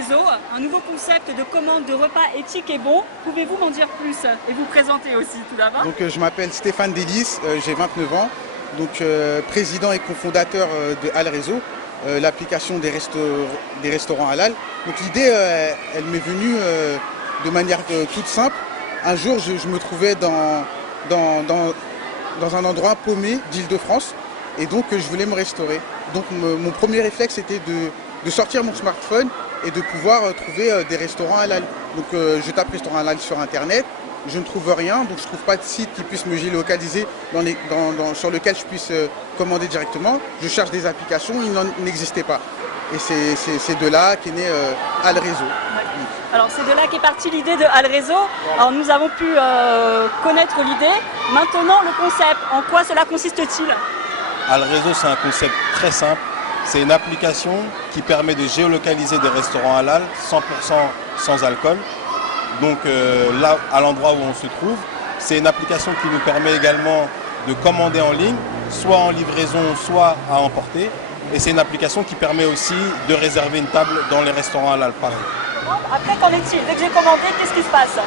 Alrezo, un nouveau concept de commande de repas éthique et bon. Pouvez-vous m'en dire plus et vous présenter aussi tout d'abord? Donc, je m'appelle Stéphane Delis, j'ai 29 ans, donc président et cofondateur de Alrezo, l'application des restaurants halal. Donc l'idée, elle m'est venue de manière toute simple. Un jour, je me trouvais dans un endroit paumé d'Île-de-France et donc je voulais me restaurer. Donc mon premier réflexe était de sortir mon smartphone et de pouvoir trouver des restaurants halal. Donc je tape restaurant halal sur internet, je ne trouve rien, donc je ne trouve pas de site qui puisse me géolocaliser sur lequel je puisse commander directement. Je cherche des applications, il n'en existait pas. Et c'est de là qu'est né Alrezo. Alors c'est de là qu'est partie l'idée de Alrezo. Alors nous avons pu connaître l'idée. Maintenant le concept, en quoi cela consiste-t-il? Alrezo, c'est un concept très simple. C'est une application qui permet de géolocaliser des restaurants halal 100% sans alcool. Donc là, à l'endroit où on se trouve, c'est une application qui nous permet également de commander en ligne, soit en livraison, soit à emporter. Et c'est une application qui permet aussi de réserver une table dans les restaurants halal, pareil. Après, qu'en est-il? Dès que j'ai commandé, qu'est-ce qui se passe?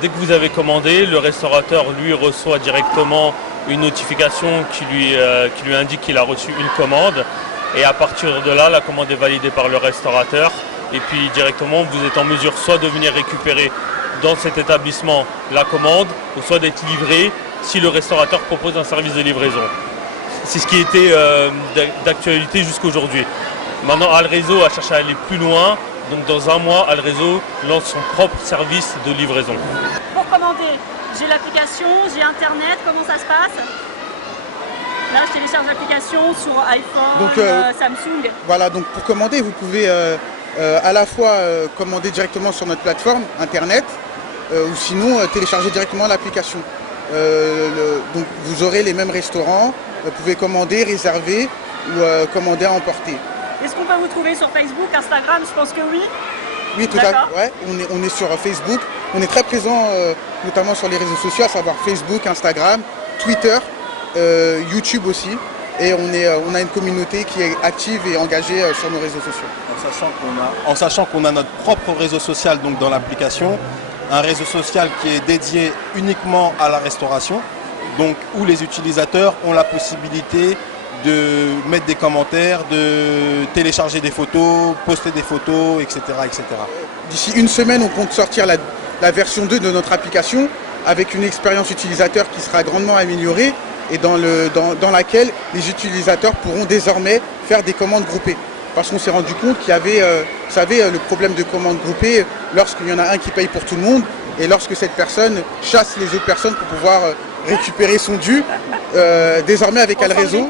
Dès que vous avez commandé, le restaurateur lui reçoit directement une notification qui lui indique qu'il a reçu une commande. Et à partir de là, la commande est validée par le restaurateur. Et puis directement, vous êtes en mesure soit de venir récupérer dans cet établissement la commande, ou soit d'être livré si le restaurateur propose un service de livraison. C'est ce qui était d'actualité jusqu'aujourd'hui. Maintenant, Alrezo a cherché à aller plus loin. Donc dans un mois, Alrezo lance son propre service de livraison. Pour commander, j'ai l'application, j'ai Internet, comment ça se passe? Là, je télécharge l'application sur iPhone, Donc, Samsung. Voilà, donc pour commander, vous pouvez à la fois commander directement sur notre plateforme Internet ou sinon télécharger directement l'application. Donc vous aurez les mêmes restaurants, vous pouvez commander, réserver ou commander à emporter. Est-ce qu'on peut vous trouver sur Facebook, Instagram? Je pense que oui. Oui, tout à fait. Ouais, on est sur Facebook. On est très présent, notamment sur les réseaux sociaux, à savoir Facebook, Instagram, Twitter, YouTube aussi. Et on a une communauté qui est active et engagée sur nos réseaux sociaux. En sachant qu'on a notre propre réseau social donc dans l'application, un réseau social qui est dédié uniquement à la restauration, donc où les utilisateurs ont la possibilité de mettre des commentaires, de télécharger des photos, poster des photos, etc. etc. D'ici une semaine, on compte sortir la version 2 de notre application avec une expérience utilisateur qui sera grandement améliorée et dans laquelle les utilisateurs pourront désormais faire des commandes groupées. Parce qu'on s'est rendu compte qu'il y avait, vous savez, le problème de commandes groupées lorsqu'il y en a un qui paye pour tout le monde et lorsque cette personne chasse les autres personnes pour pouvoir récupérer son dû. Désormais avec Alrezo,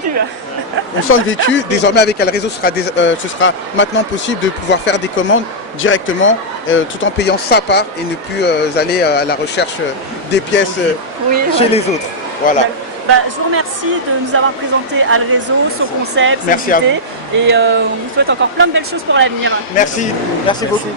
on sent le vécu. Désormais avec Alrezo, ce sera maintenant possible de pouvoir faire des commandes directement tout en payant sa part et ne plus aller à la recherche des pièces chez les autres. Voilà. Je vous remercie de nous avoir présenté Alrezo, son concept, Merci ses à vous. idées, et on vous souhaite encore plein de belles choses pour l'avenir. Merci beaucoup.